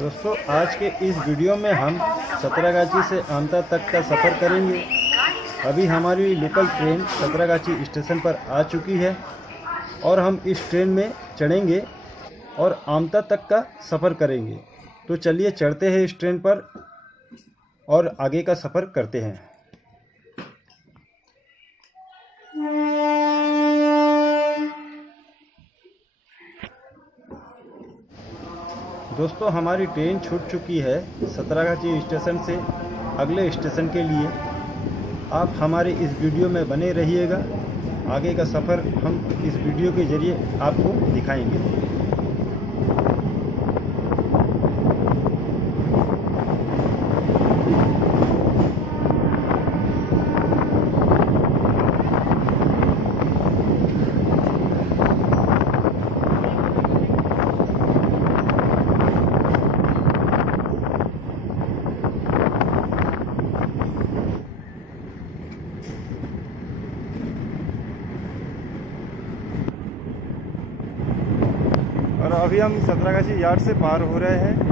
दोस्तों, आज के इस वीडियो में हम सतरागाछी से आमता तक का सफ़र करेंगे। अभी हमारी लोकल ट्रेन सतरागाछी स्टेशन पर आ चुकी है और हम इस ट्रेन में चढ़ेंगे और आमता तक का सफ़र करेंगे। तो चलिए चढ़ते हैं इस ट्रेन पर और आगे का सफ़र करते हैं। दोस्तों, हमारी ट्रेन छूट चुकी है सतरागाछी स्टेशन से अगले स्टेशन के लिए। आप हमारे इस वीडियो में बने रहिएगा। आगे का सफ़र हम इस वीडियो के ज़रिए आपको दिखाएंगे। और अभी हम सतरागाछी यार्ड से पार हो रहे हैं।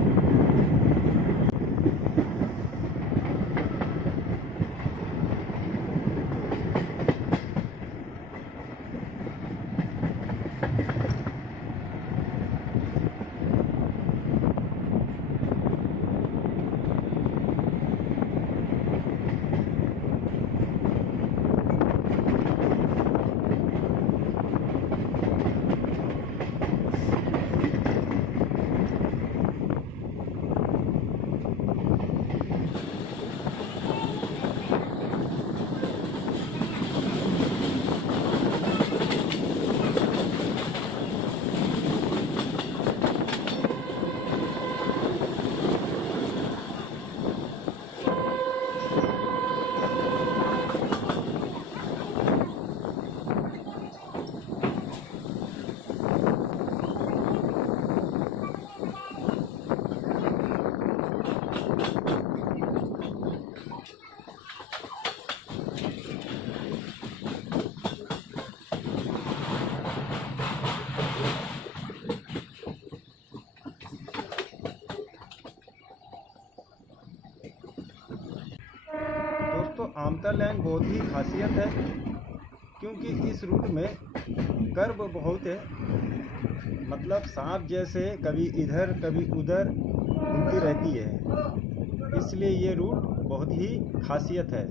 दोस्तों, आमता लाइन बहुत ही खासियत है क्योंकि इस रूट में कर्व बहुत है। मतलब सांप जैसे कभी इधर कभी उधर घूमती रहती है, इसलिए ये रूट बहुत ही खासियत है।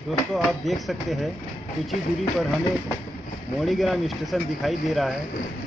दोस्तों, आप देख सकते हैं कुछ ही दूरी पर हमें मोड़ीग्राम स्टेशन दिखाई दे रहा है।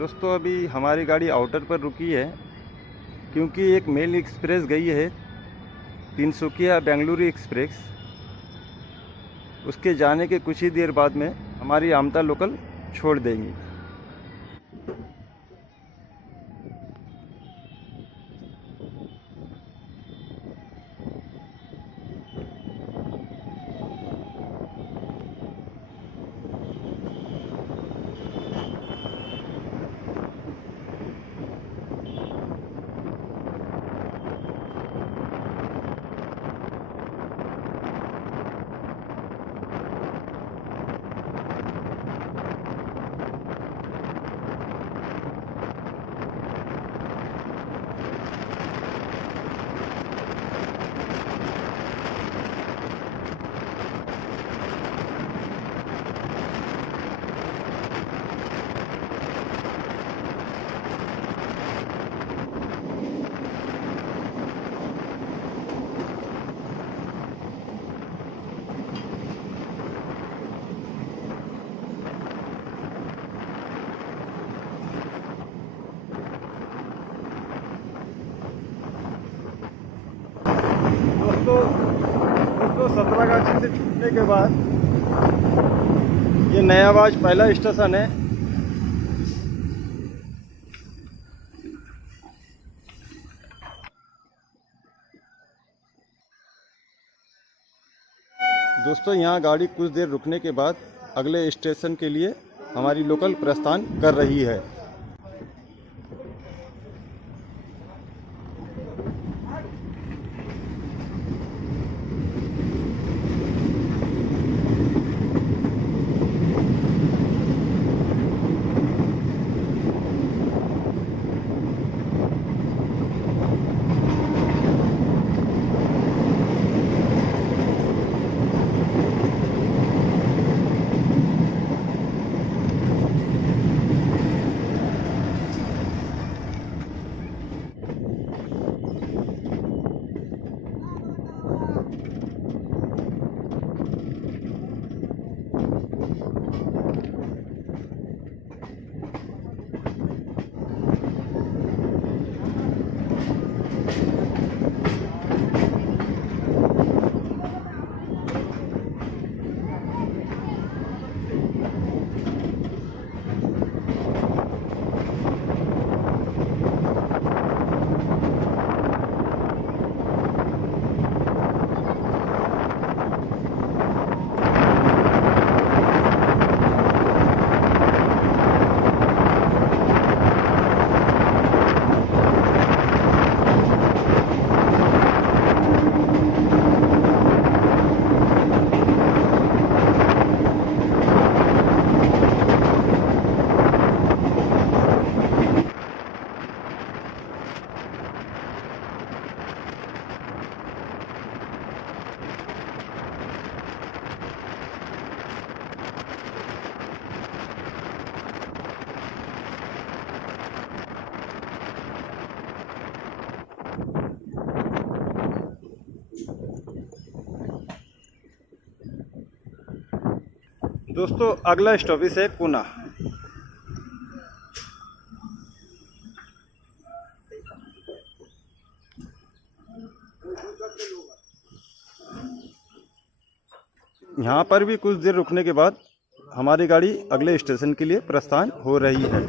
दोस्तों अभी हमारी गाड़ी आउटर पर रुकी है क्योंकि एक मेल एक्सप्रेस गई है तिनसुकिया बेंगलुरु एक्सप्रेस। उसके जाने के कुछ ही देर बाद में हमारी आमता लोकल छोड़ देंगी। दोस्तों सतरागाछी से छूटने के बाद ये नयाबाज पहला स्टेशन है। दोस्तों यहाँ गाड़ी कुछ देर रुकने के बाद अगले स्टेशन के लिए हमारी लोकल प्रस्थान कर रही है। दोस्तों अगला स्टॉपेज है पुणे। यहाँ पर भी कुछ देर रुकने के बाद हमारी गाड़ी अगले स्टेशन के लिए प्रस्थान हो रही है।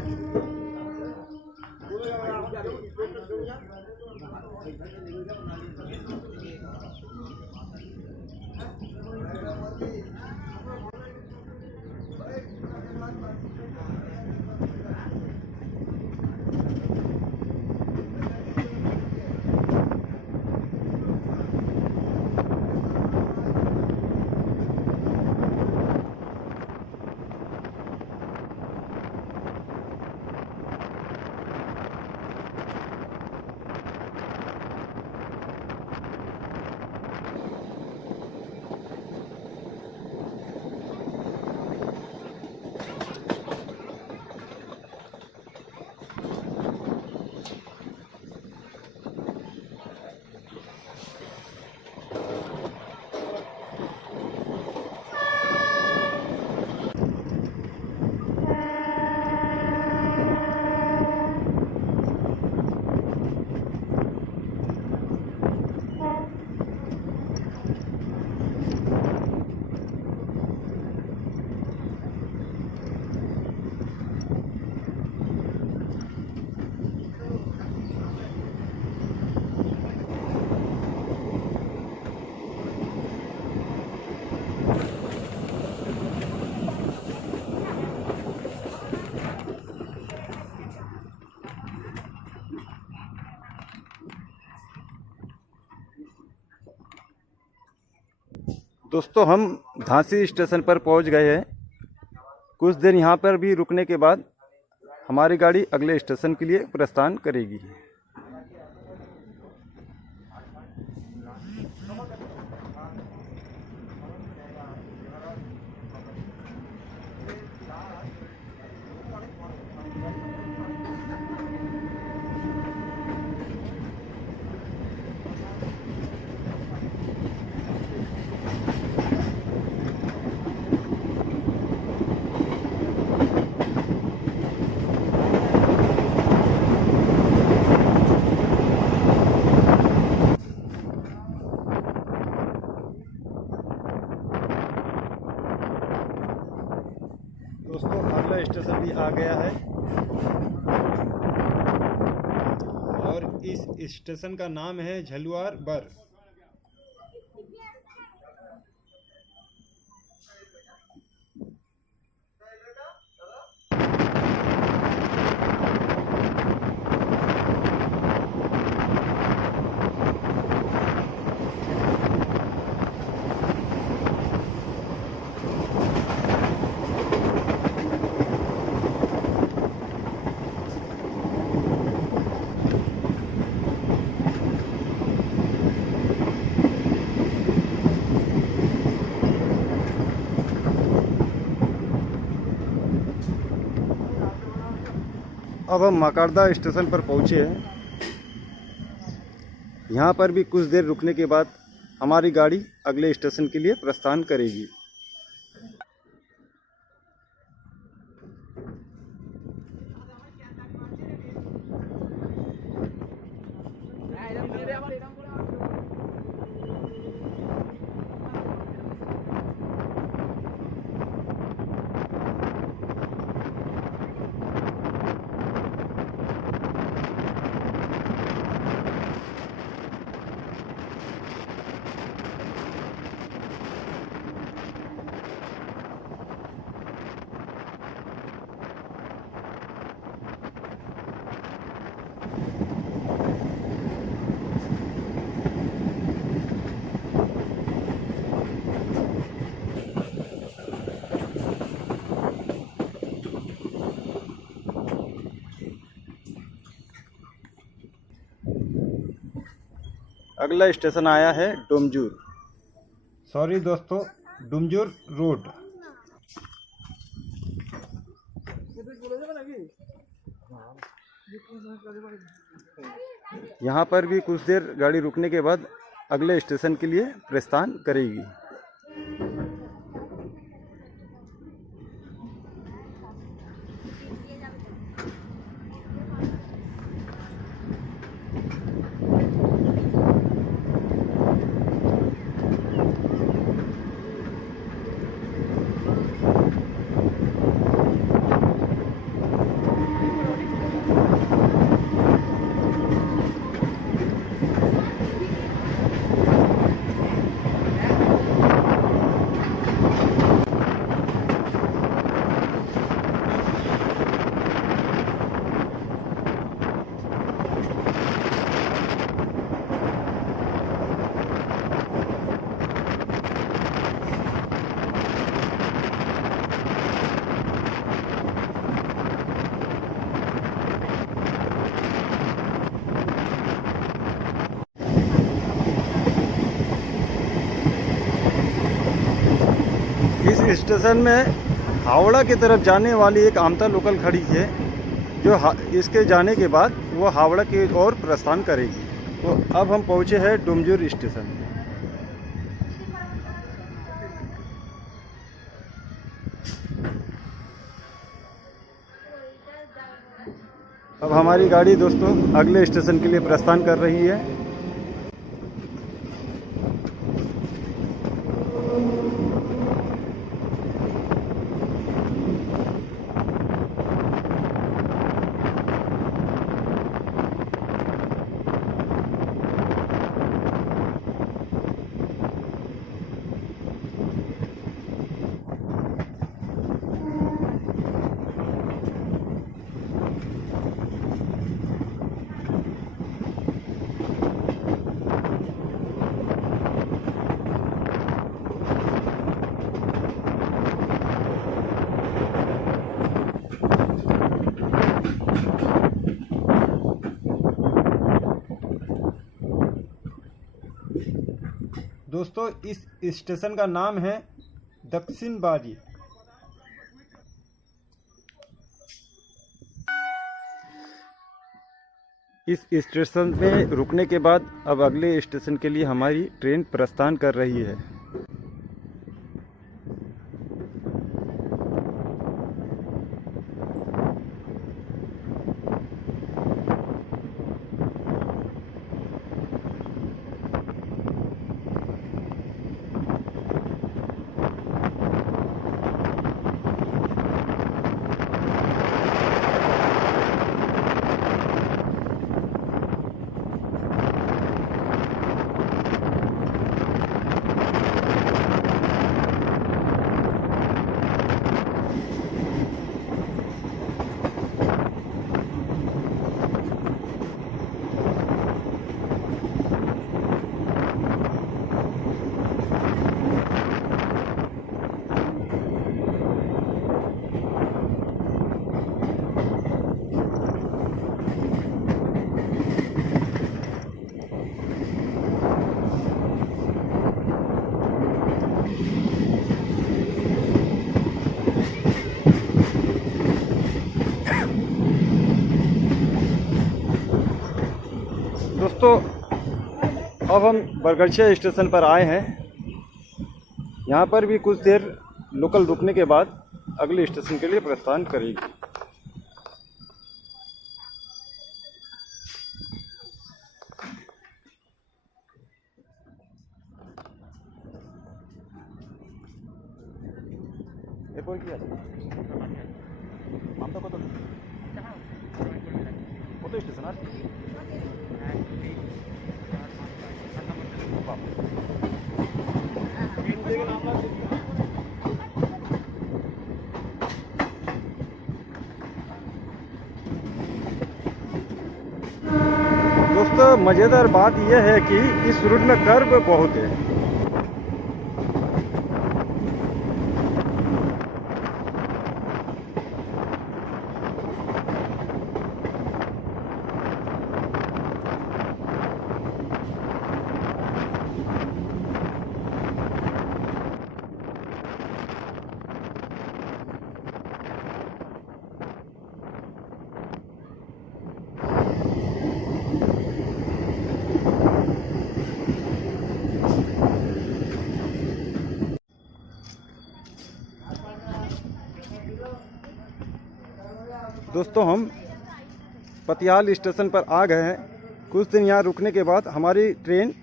दोस्तों हम झांसी स्टेशन पर पहुंच गए हैं। कुछ देर यहाँ पर भी रुकने के बाद हमारी गाड़ी अगले स्टेशन के लिए प्रस्थान करेगी। दोस्तों अगला स्टेशन भी आ गया है और इस स्टेशन का नाम है झलुआर बर। अब हम माकारदा स्टेशन पर पहुँचे हैं। यहाँ पर भी कुछ देर रुकने के बाद हमारी गाड़ी अगले स्टेशन के लिए प्रस्थान करेगी। अगला स्टेशन आया है डुमजूर। सॉरी दोस्तों, डुमजूर रोड। यहाँ पर भी कुछ देर गाड़ी रुकने के बाद अगले स्टेशन के लिए प्रस्थान करेगी। इस स्टेशन में हावड़ा की तरफ जाने वाली एक आमता लोकल खड़ी है, जो इसके जाने के बाद वो हावड़ा की ओर प्रस्थान करेगी। तो अब हम पहुँचे हैं डुमजूर स्टेशन। अब हमारी गाड़ी दोस्तों अगले स्टेशन के लिए प्रस्थान कर रही है। दोस्तों इस स्टेशन का नाम है दक्षिण बारी। इस स्टेशन में रुकने के बाद अब अगले स्टेशन के लिए हमारी ट्रेन प्रस्थान कर रही है। दोस्तों अब हम बरगछिया स्टेशन पर आए हैं। यहाँ पर भी कुछ देर लोकल रुकने के बाद अगले स्टेशन के लिए प्रस्थान करेगी। स्टेशन दोस्तों मज़ेदार बात यह है कि इस रूट में कर्व बहुत है। दोस्तों हम पतियाल स्टेशन पर आ गए हैं। कुछ दिन यहाँ रुकने के बाद हमारी ट्रेन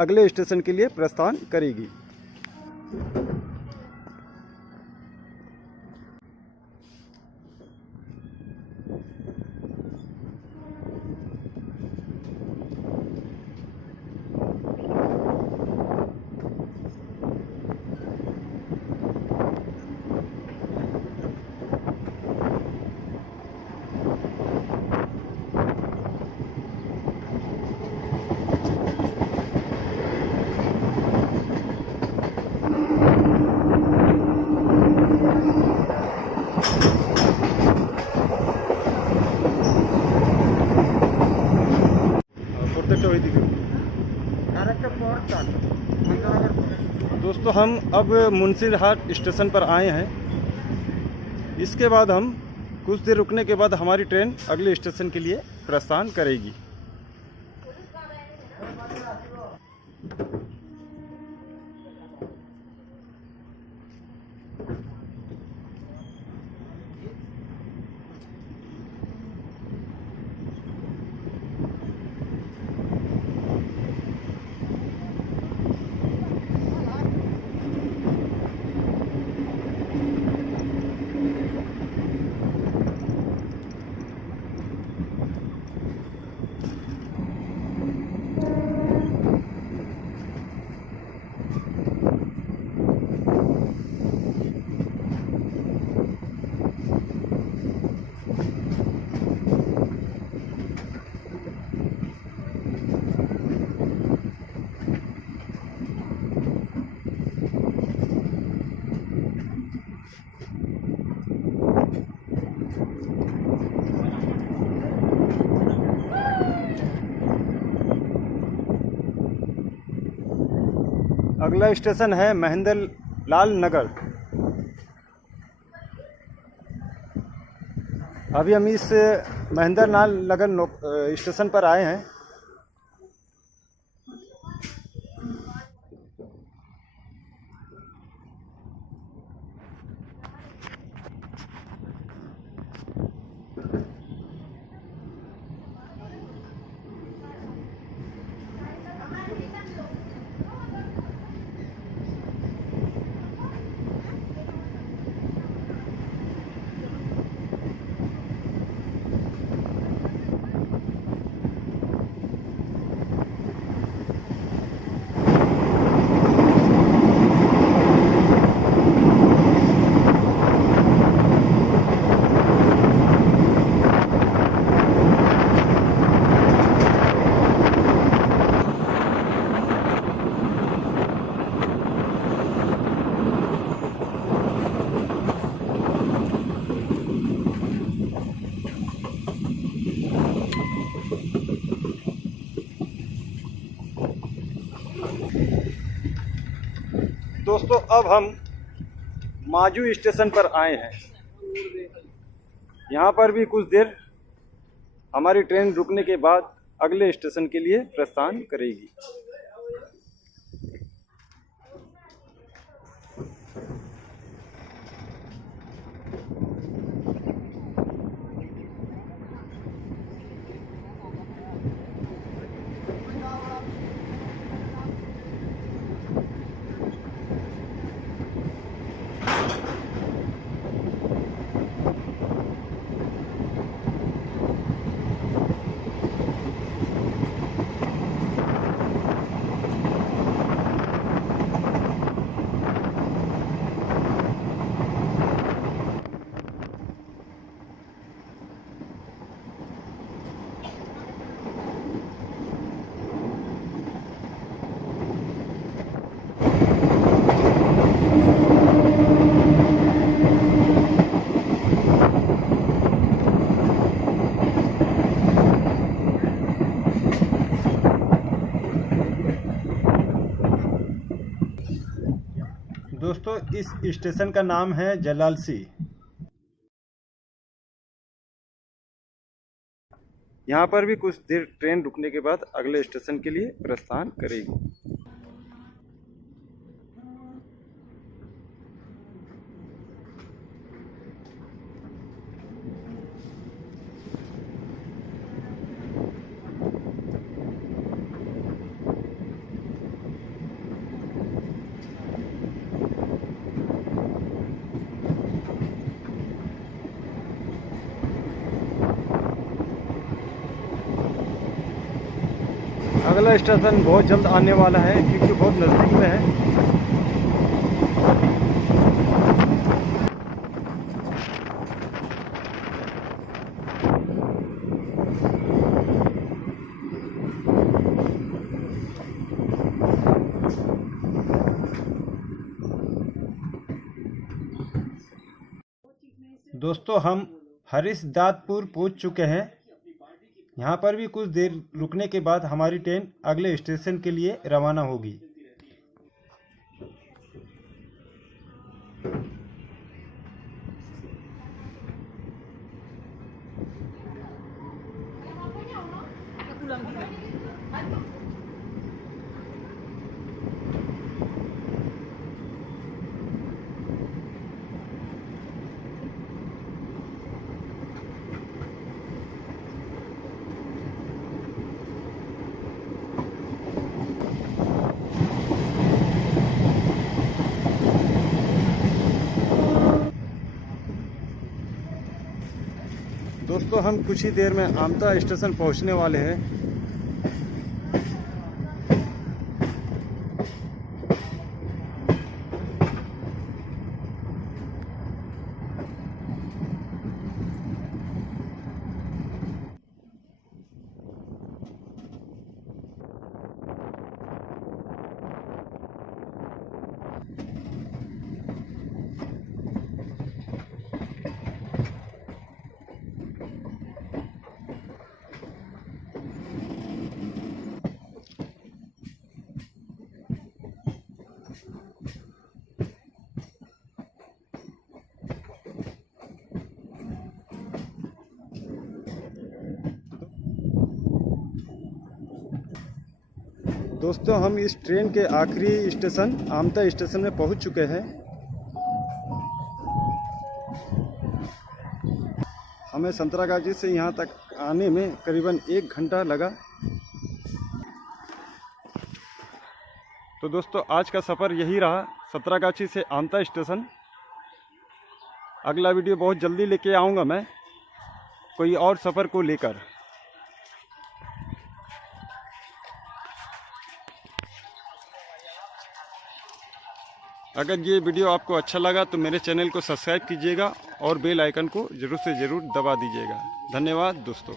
अगले स्टेशन के लिए प्रस्थान करेगी। दोस्तों हम अब मुंशीरहाट स्टेशन पर आए हैं। इसके बाद हम कुछ देर रुकने के बाद हमारी ट्रेन अगले स्टेशन के लिए प्रस्थान करेगी। अगला स्टेशन है महेंद्र लाल नगर। अभी हम इस महेंद्र लाल नगर स्टेशन पर आए हैं। दोस्तों अब हम माजू स्टेशन पर आए हैं। यहाँ पर भी कुछ देर हमारी ट्रेन रुकने के बाद अगले स्टेशन के लिए प्रस्थान करेगी। दोस्तों इस स्टेशन का नाम है जलालसी। यहाँ पर भी कुछ देर ट्रेन रुकने के बाद अगले स्टेशन के लिए प्रस्थान करेगी। अगला स्टेशन बहुत जल्द आने वाला है क्योंकि बहुत नज़दीक में है। दोस्तों हम हरिशदादपुर पहुंच चुके हैं। यहाँ पर भी कुछ देर रुकने के बाद हमारी ट्रेन अगले स्टेशन के लिए रवाना होगी। दोस्तों हम कुछ ही देर में आमता स्टेशन पहुंचने वाले हैं। दोस्तों हम इस ट्रेन के आखिरी स्टेशन आमता स्टेशन में पहुंच चुके हैं। हमें संतरागाछी से यहां तक आने में करीबन 1 घंटा लगा। तो दोस्तों आज का सफ़र यही रहा, संतरागाछी से आमता स्टेशन। अगला वीडियो बहुत जल्दी लेके आऊँगा मैं कोई और सफ़र को लेकर। अगर ये वीडियो आपको अच्छा लगा तो मेरे चैनल को सब्सक्राइब कीजिएगा और बेल आइकन को ज़रूर से ज़रूर दबा दीजिएगा। धन्यवाद दोस्तों।